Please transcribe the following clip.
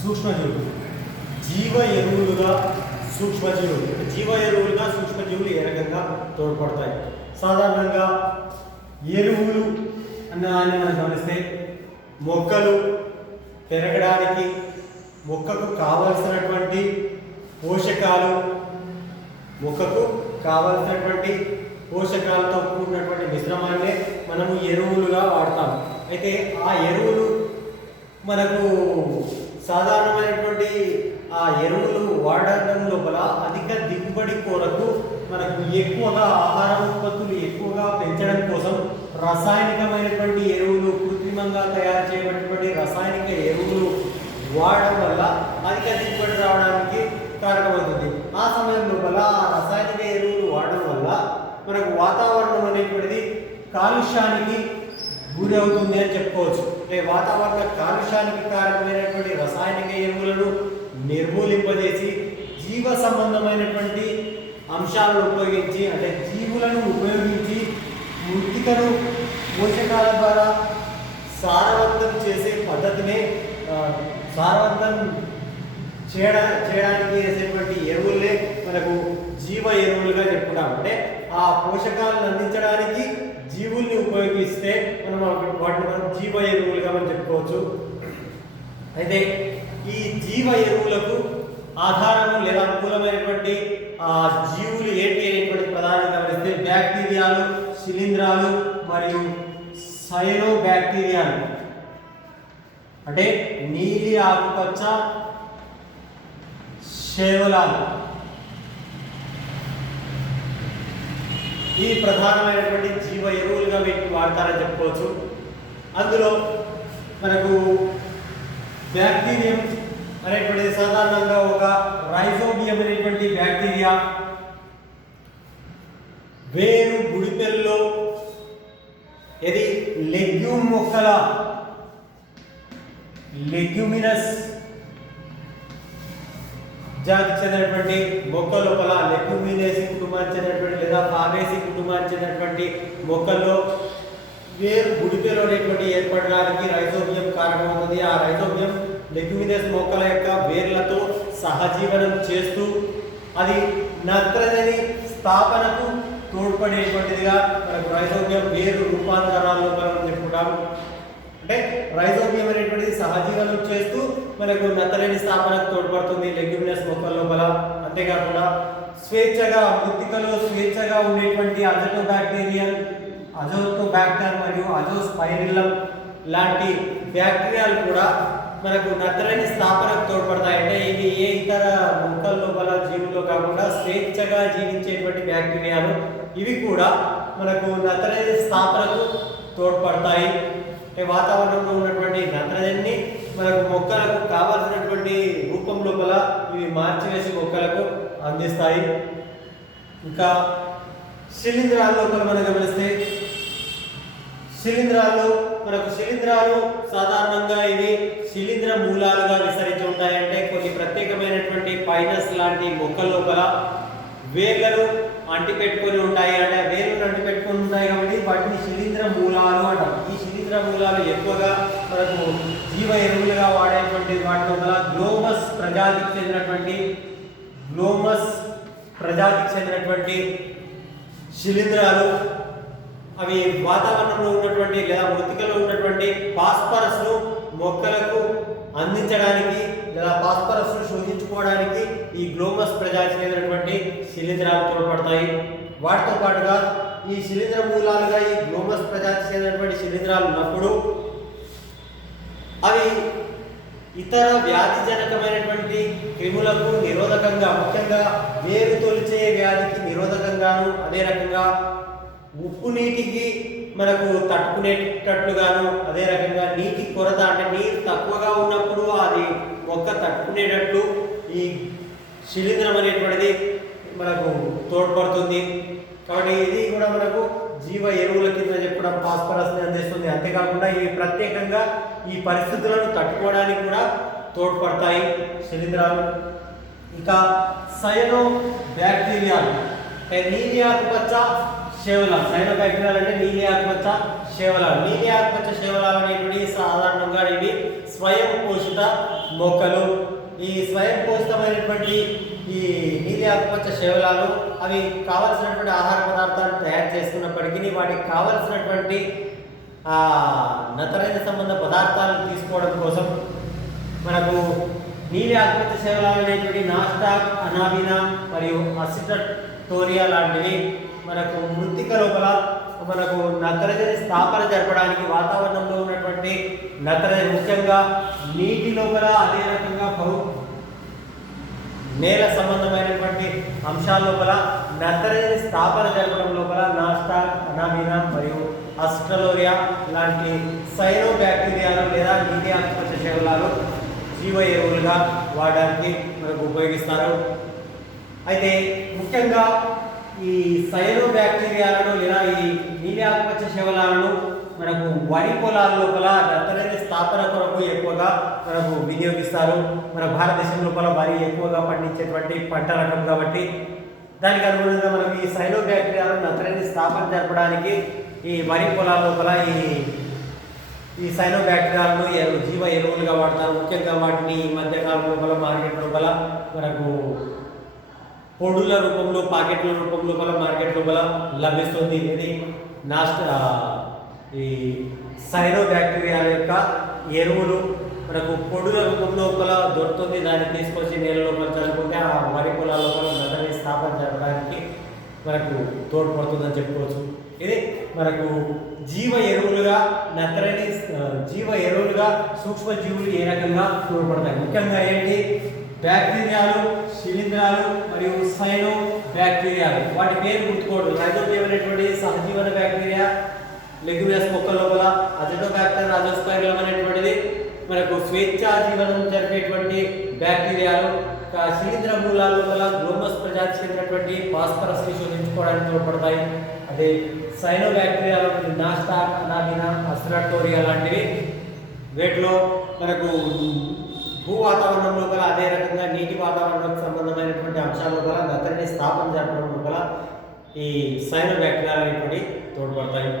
సూక్ష్మజీవులు జీవ ఎరువులుగా సూక్ష్మజీవులు ఏ రకంగా తోడ్పడతాయి. సాధారణంగా ఎరువులు అన్నదాన్ని మనం గమనిస్తే మొక్కలు పెరగడానికి మొక్కకు కావలసినటువంటి పోషకాలతో కూడినటువంటి మిశ్రమాన్నే మనము ఎరువులుగా వాడతాం. అయితే ఆ ఎరువులు మనకు సాధారణమైనటువంటి ఆ ఎరువులు వాడడం లోపల అధిక దిగుబడి కొరకు మనకు ఎక్కువగా ఆహార ఉత్పత్తులు ఎక్కువగా పెంచడం కోసం రసాయనికమైనటువంటి ఎరువులు, కృత్రిమంగా తయారు చేయబడినటువంటి రసాయనిక ఎరువులు వాడడం వల్ల అధిక దిగుబడి రావడానికి కారణమవుతుంది. ఆ సమయం లోపల ఆ రసాయనిక ఎరువులు వాడడం వల్ల మనకు వాతావరణం అనేటువంటిది కాలుష్యానికి గురి అవుతుంది అని చెప్పుకోవచ్చు. అంటే వాతావరణ కాలుష్యానికి కారణమైనటువంటి రసాయనిక ఎరువులను నిర్మూలింపజేసి జీవ సంబంధమైనటువంటి అంశాలను ఉపయోగించి, అంటే జీవులను ఉపయోగించి మృత్తికను పోషకాల ద్వారా సారవంతం చేసే పద్ధతినే సారవంతం చేయడానికి వేసేటువంటి ఎరువులే మనకు జీవ ఎరువులుగా చెప్పుకుంటాం. అంటే ఆ పోషకాలను అందించడానికి జీవుల్ని ఉపయోగిస్తే వాటిని మనం జీవ ఎరువులుగా మనం చెప్పుకోవచ్చు. అయితే ఈ జీవ ఎరువులకు ఆధారము లేదా అనుకూలమైనటువంటి జీవులు ఏంటి అనేటువంటి ప్రధానంగా గమనిస్తే బ్యాక్టీరియాలు, శిలీంధ్రాలు మరియు సైనోబాక్టీరియాలు, అంటే నీలి ఆకుపచ్చ శైవలాలు, ఈ ప్రధానమైనటువంటి జీవ ఎరువులుగా వీటిని వాడతారని చెప్పుకోవచ్చు. అందులో మనకు బ్యాక్టీరియం అనేటువంటిది సాధారణంగా ఒక రైజోబియం అనేటువంటి బ్యాక్టీరియా వేరు గుడిపెల్లో ఇది లెగ్యూమ్ మొక్కల లెగ్యూమినస్ జాతికి చెందినటువంటి మొక్కల లోపల లెగ్యూమినేసి కుటుంబానికి చెందినటువంటి లేదా ఫాబేసి కుటుంబానికి చెందినటువంటి మొక్కల్లో వేరు గుడిపెలో అనేటువంటి ఏర్పడడానికి రైజోబియం కారణమవుతుంది. ఆ రైజోబియం లెగ్యూమినస్ మొక్కల యొక్క వేర్లతో సహజీవనం చేస్తూ అది నత్రజని స్థాపనకు తోడ్పడేటువంటిదిగా మనకు రైజోబియం వేరు రూపాంతరాల్లో మనం చెప్పుకుంటాము. అంటే రైజోబియం అనేటువంటిది సహజీవనం చేస్తూ మనకు నత్రజని స్థాపనకు తోడ్పడుతుంది లెగ్యూమినస్ మొక్కల లోపల. అంతేకాకుండా మృత్తికలో స్వేచ్ఛగా ఉండేటువంటి అజోటోబాక్టర్ మరియు అజోస్పైరిల్లం లాంటి బ్యాక్టీరియాలు కూడా మనకు నత్రజని స్థాపనకు తోడ్పడతాయి. అంటే ఇవి ఏ ఇతర మొక్కల లోపల జీవుల్లో కాకుండా స్వేచ్ఛగా జీవించేటువంటి బ్యాక్టీరియాలు, ఇవి కూడా మనకు నత్రజని స్థాపనకు తోడ్పడతాయి. అంటే వాతావరణంలో ఉన్నటువంటి నత్రజనిని మనకు మొక్కలకు కావాల్సినటువంటి రూపం లోపల ఇవి మార్చివేసి మొక్కలకు అందిస్తాయి. ఇంకా శిలీంధ్రాల లోపల మనం గమనిస్తే శిలీంధ్రాలు సాధారణంగా ఇవి శిలీంధ్ర మూలాలుగా విస్తరించి ఉంటాయి. అంటే కొన్ని ప్రత్యేకమైనటువంటి పైనస్ లాంటి మొక్కల లోపల వేర్లను అంటిపెట్టుకొని ఉంటాయి. అంటే వేర్లను అంటిపెట్టుకొని ఉంటాయి కాబట్టి వాటిని శిలీంధ్ర మూలాలు అంటారు. ఈ శిలీంధ్ర మూలాలు ఎక్కువగా మనకు జీవ ఎరువులుగా వాడేటువంటి వాటి లోపల గ్లోమస్ ప్రజాతికి చెందినటువంటి శిలీంధ్రాలు, అవి వాతావరణంలో ఉన్నటువంటి లేదా మృతికలో ఉన్నటువంటి ఫాస్ఫరస్ను మొక్కలకు అందించడానికి లేదా ఫాస్ఫరస్ను శోధించుకోవడానికి ఈ గ్లోమస్ ప్రజాతికి చెందినటువంటి శిలీంధ్రాలు తోడ్పడతాయి. వాటితో పాటుగా ఈ శిలీంధ్ర మూలాలుగా ఈ గ్లోమస్ ప్రజాతికి చెందినటువంటి శిలీంధ్రాలు ఉన్నప్పుడు అవి ఇతర వ్యాధిజనకమైనటువంటి క్రిములకు నిరోధకంగా, ముఖ్యంగా వేరు తొలిచే వ్యాధికి నిరోధకంగాను, అదే రకంగా ఉప్పు నీటికి మనకు తట్టుకునేటట్లుగాను, అదే రకంగా నీటి కొరత అంటే నీరు తక్కువగా ఉన్నప్పుడు అది మొక్క తట్టుకునేటట్లు ఈ శిలీంధ్రం అనేటువంటిది మనకు తోడ్పడుతుంది. కాబట్టి ఇది కూడా మనకు జీవ ఎరువుల కింద చెప్పడం ఫాస్ఫరస్ని అందిస్తుంది. అంతేకాకుండా ఇవి ప్రత్యేకంగా ఈ పరిస్థితులను తట్టుకోవడానికి కూడా తోడ్పడతాయి శిలీంధ్రాలు. ఇక సైనో బ్యాక్టీరియాలు అంటే నీలి ఆకుపచ్చ శేవలాలు. సైనో బ్యాక్టీరియాలు అంటే నీలి ఆకుపచ్చ శేవలాలు. నీలి ఆకుపచ్చ శేవలాలు అనేటువంటి సాధారణంగా ఇవి స్వయం పోషిత మొక్కలు. ఈ స్వయం పోషితమైనటువంటి ఈ నీలి ఆకుపచ్చ శేవలాలు అవి కావలసినటువంటి ఆహార పదార్థాలు తయారు చేసుకున్నప్పటికీ వాటికి కావలసినటువంటి నత్రజని సంబంధ పదార్థాలను తీసుకోవడం కోసం మనకు నీలి ఆకుపచ్చ శేవలాలు అనేటువంటి నాస్టాక్, అనాబినా మరియు అసిటోరియా లాంటివి మనకు మృత్తిక లోపల మనకు నత్రజని స్థాపన జరపడానికి వాతావరణంలో ఉన్నటువంటి నత్రజని ముఖ్యంగా నీటి లోపల అదే రకంగా నేల సంబంధమైనటువంటి అంశాల లోపల నత్రజని స్థాపన జరపడం లోపల నాస్టాక్, అనాబినా మరియు అసిటోరియా లాంటి సైనో బ్యాక్టీరియాలు లేదా నీటి ఆకుపచ్చ శేవలాలు జీవ ఎరువులుగా వాడడానికి మనకు ఉపయోగిస్తారు. అయితే ముఖ్యంగా ఈ సైనో బ్యాక్టీరియాలను లేదా ఈ నీలి ఆకుపచ్చ శేవలాలను మనకు వరి పొలాల లోపల నత్రజని స్థాపన కొరకు ఎక్కువగా మనకు వినియోగిస్తారు. మన భారతదేశం లోపల వరి ఎక్కువగా పండించేటువంటి పంట రకం కాబట్టి దానికి అనుగుణంగా మనం ఈ సైనో బ్యాక్టీరియాలను నత్రజని స్థాపన జరపడానికి ఈ వరి పొలాల లోపల ఈ సైనో బ్యాక్టీరియాలను జీవ ఎరువులుగా వాడతారు. ముఖ్యంగా వాటిని ఈ మధ్యకాలం లోపల మార్కెట్ లోపల మనకు పొడుల రూపంలో, పాకెట్ల రూపం లోపల మార్కెట్ లోపల లభిస్తుంది. ఇది ఈ సైనో బ్యాక్టీరియాల యొక్క ఎరువులు మనకు పొడుల రూపం లోపల దొరుకుతుంది. దాన్ని తీసుకొచ్చి నేల లోపల చల్లుకుంటే ఆ వరి పొలాల లోపల నత్రజని స్థాపన జరపడానికి మనకు తోడ్పడుతుందని చెప్పుకోవచ్చు. ఇది మనకు జీవ ఎరువులుగా జీవ ఎరువులుగా సూక్ష్మజీవులు ఏ రకంగా తోడ్పడతాయి. ముఖ్యంగా ఏంటి, బ్యాక్టీరియాలు, శిలీంధ్రాలు మరియు సైనో బ్యాక్టీరియాలు. వాటి పేరు గుర్తుకోవడం. రైజోబియం అనేటువంటి సహజీవన బ్యాక్టీరియా లెగ్యూమినస్ మొక్క లోపల, అజిటోబాక్టర్ అజోస్పైరిలం అనేటువంటిది మనకు స్వేచ్ఛా జీవనం జరిపేటువంటి బ్యాక్టీరియాలు. శిలీంధ్ర మూలాల లోపల గ్లోమస్ ప్రజాతి చెందినటువంటి ఫాస్ఫరస్ ని శోధించుకోవడానికి తోడ్పడతాయి. అదే సైనో బ్యాక్టీరియాలో నాస్టాక్, అనాబినా, అసిటోరియా లాంటివి. వీటిలో మనకు భూ వాతావరణం లోపల అదే రకంగా నీటి వాతావరణానికి సంబంధమైనటువంటి అంశాల లోపల నత్రజని స్థాపన జరపడం లోపల ఈ సైనో బ్యాక్టీరియాలు అనేటువంటి తోడ్పడతాయి.